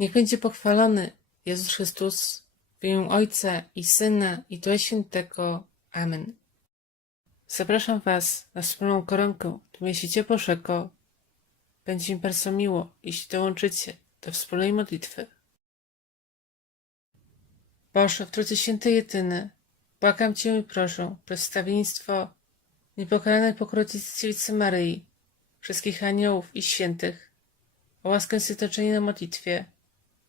Niech będzie pochwalony Jezus Chrystus w imię Ojca i Syna i Ducha Świętego. Amen. Zapraszam Was na wspólną koronkę do miesięcia Bożego. Będzie mi bardzo miło, jeśli dołączycie do wspólnej modlitwy. Boże, w Trójcy Święty Jedyny, błagam Cię i proszę, przedstawieństwo niepokalanej Dziewicy Maryi, wszystkich aniołów i świętych, o łaskę zjednoczenia na modlitwie,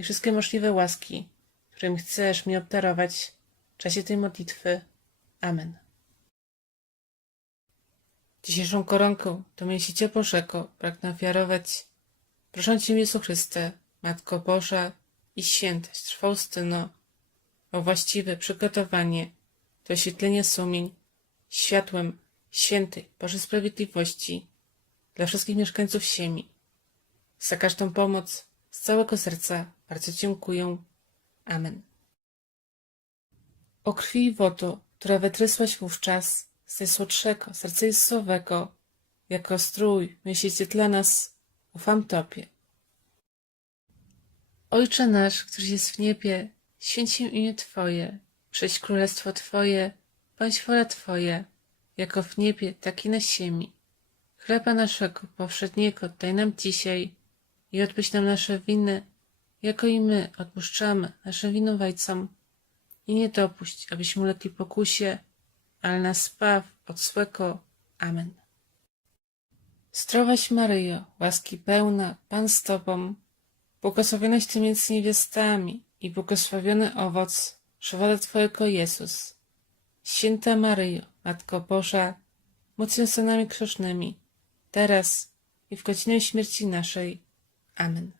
i wszystkie możliwe łaski, którym chcesz mi obdarować w czasie tej modlitwy. Amen. Dzisiejszą koronką do miesięcia Bożego pragnę ofiarować proszę Cię Jezu Chryste, Matko Boża i Świętość Faustyno, o właściwe przygotowanie do oświetlenia sumień światłem świętej Bożej Sprawiedliwości dla wszystkich mieszkańców ziemi. Za każdą pomoc z całego serca bardzo dziękuję. Amen. O krwi i wodu, która wytrysłaś wówczas z najsłodszego serca Jezusowego, jako strój miesięcy dla nas, ufam Tobie. Ojcze nasz, który jest w niebie, święć się imię Twoje, przyjdź królestwo Twoje, bądź wola Twoja, jako w niebie, tak i na ziemi. Chleba naszego powszedniego daj nam dzisiaj i odpuść nam nasze winy, jako i my odpuszczamy naszym winowajcom. I nie dopuść, abyśmy ulegli pokusie, ale nas spaw od złego. Amen. Zdrowaś Maryjo, łaski pełna, Pan z Tobą, błogosławionaś Ty między niewiastami i błogosławiony owoc żywota Twojego Jezus. Święta Maryjo, Matko Boża, módl się nami teraz i w godzinę śmierci naszej. Amen.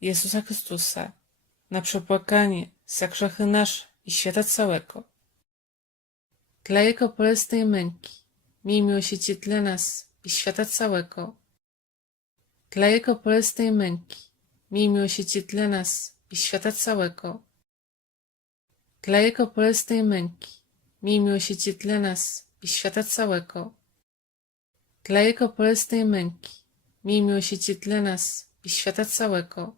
Jezusa Chrystusa, na przepłakanie za grzechy nasze i świata całego. Dla Jego bolesnej męki, miej miłosierdzie dla nas i świata całego. Dla Jego bolesnej męki, miej miłosierdzie dla nas i świata całego. Dla Jego bolesnej męki, miej miłosierdzie dla nas i świata całego. Dla Jego bolesnej męki, miej miłosierdzie dla nas i świata całego.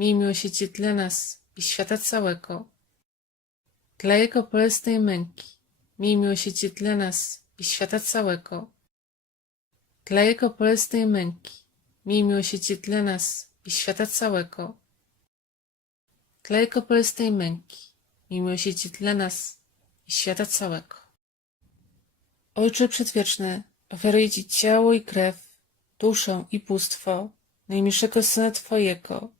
miej miłosierdzie dla nas i świata całego. Dla Jego bolesnej męki, miej miłosierdzie dla nas i świata całego. Dla Jego bolesnej męki, miej miłosierdzie dla nas i świata całego. Dla Jego bolesnej męki, miej miłosierdzie dla nas i świata całego. Ojcze Przedwieczny, ofiaruję Ci ciało i krew, duszę i bóstwo najmilszego Syna Twojego,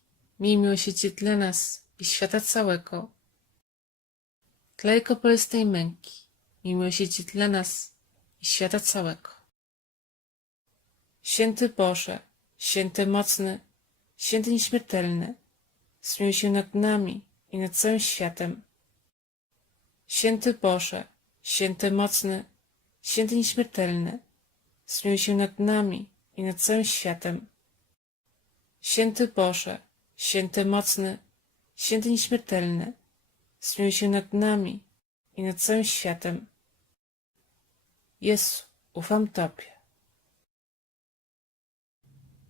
miej miłosierdzie dla nas i świata całego. Dla Jego męki, miej miłosierdzie dla nas i świata całego. Święty Boże, święty mocny, święty nieśmiertelny, zmiłuj się nad nami i nad całym światem. Święty Boże, święty mocny, święty nieśmiertelny, zmiłuj się nad nami i nad całym światem. Święty Boże, święty mocny, święty nieśmiertelny, zmiłuj się nad nami i nad całym światem. Jezu, ufam Tobie.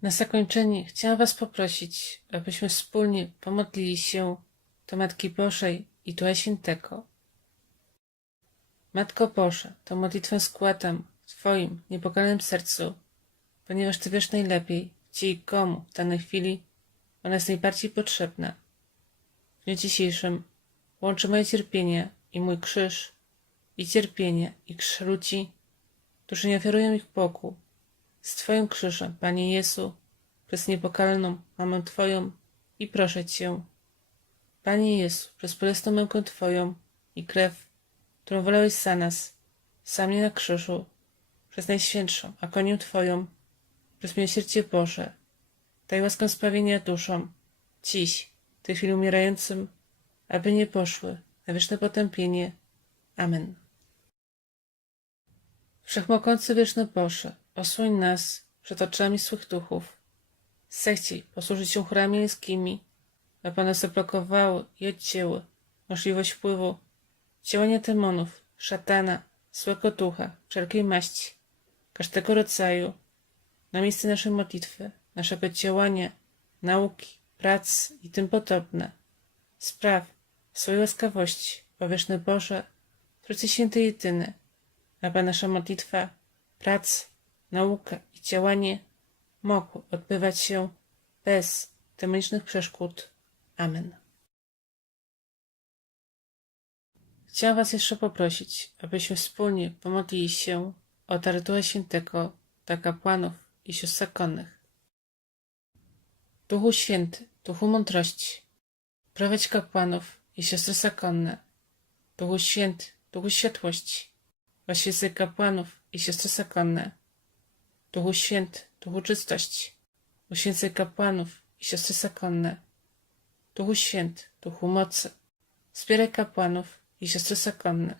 Na zakończenie chciałam Was poprosić, abyśmy wspólnie pomodlili się do Matki Bożej i Ducha Świętego. Matko Boża, to modlitwę składam w Twoim niepokalanym sercu, ponieważ Ty wiesz najlepiej, gdzie i komu w danej chwili ona jest najbardziej potrzebna. W dniu dzisiejszym łączy moje cierpienie i mój krzyż, i cierpienie, i krzyż ludzi, którzy nie ofiarują ich Bogu, z Twoim krzyżem, Panie Jezu, przez niepokalną Mamę Twoją i proszę Cię, Panie Jezu, przez bolesną mękę Twoją i krew, którą wolałeś za nas, za mnie na krzyżu, przez Najświętszą agonię Twoją, przez miłosierdzie Boże, daj łaskę sprawienia duszom, dziś, tej chwili umierającym, aby nie poszły na wieczne potępienie. Amen. Wszechmogący wieczny Boże, osłoń nas przed oczami swych duchów. Zechciej posłużyć się chórami miejskimi, aby one zablokowały i odcięły możliwość wpływu działania demonów, szatana, złego ducha, wszelkiej maści, każdego rodzaju, na miejsce naszej modlitwy, naszego działania, nauki, pracy i tym podobne. Spraw swojej łaskawości, powieszny Boże, Trójcy Święty Jedyny, aby nasza modlitwa, praca, nauka i działanie mogły odbywać się bez demonicznych przeszkód. Amen. Chciałam Was jeszcze poprosić, abyśmy wspólnie pomodlili się o dar Ducha Świętego dla kapłanów i sióstr zakonnych. Duchu Święty, Duchu Mądrości, prowadź kapłanów i siostry zakonne. Duchu Święty, Duchu Światłości, oświecaj kapłanów i siostry zakonne. Duchu Święty, Duchu Czystości, uświęcaj kapłanów i siostry zakonne. Duchu Święty, Duchu Mocy, wspieraj kapłanów i siostry zakonne.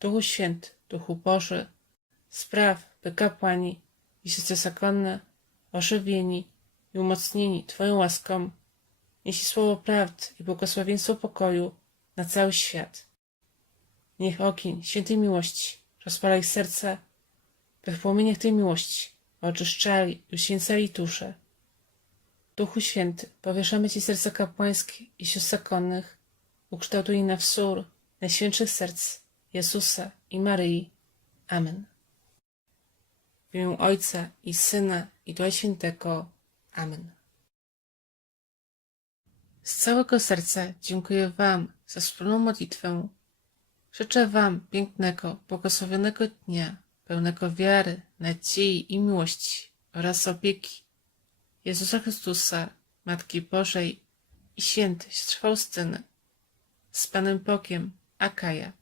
Duchu Święty, Duchu Boży, spraw, by kapłani i siostry zakonne, ożywieni i umocnieni Twoją łaską, nieśli słowo prawdy i błogosławieństwo pokoju na cały świat. Niech ogień świętej miłości rozpala ich serca, by w płomieniach tej miłości oczyszczali i uświęcali dusze. Duchu Święty, powieszamy Ci serca kapłańskie i sióstr ukształtuj na wzór najświętszych serc Jezusa i Maryi. Amen. W imię Ojca i Syna i Ducha Świętego. Amen. Z całego serca dziękuję Wam za wspólną modlitwę. Życzę Wam pięknego, błogosławionego dnia, pełnego wiary, nadziei i miłości oraz opieki Jezusa Chrystusa, Matki Bożej i świętej siostry. Z Panem Bogiem, Akaja.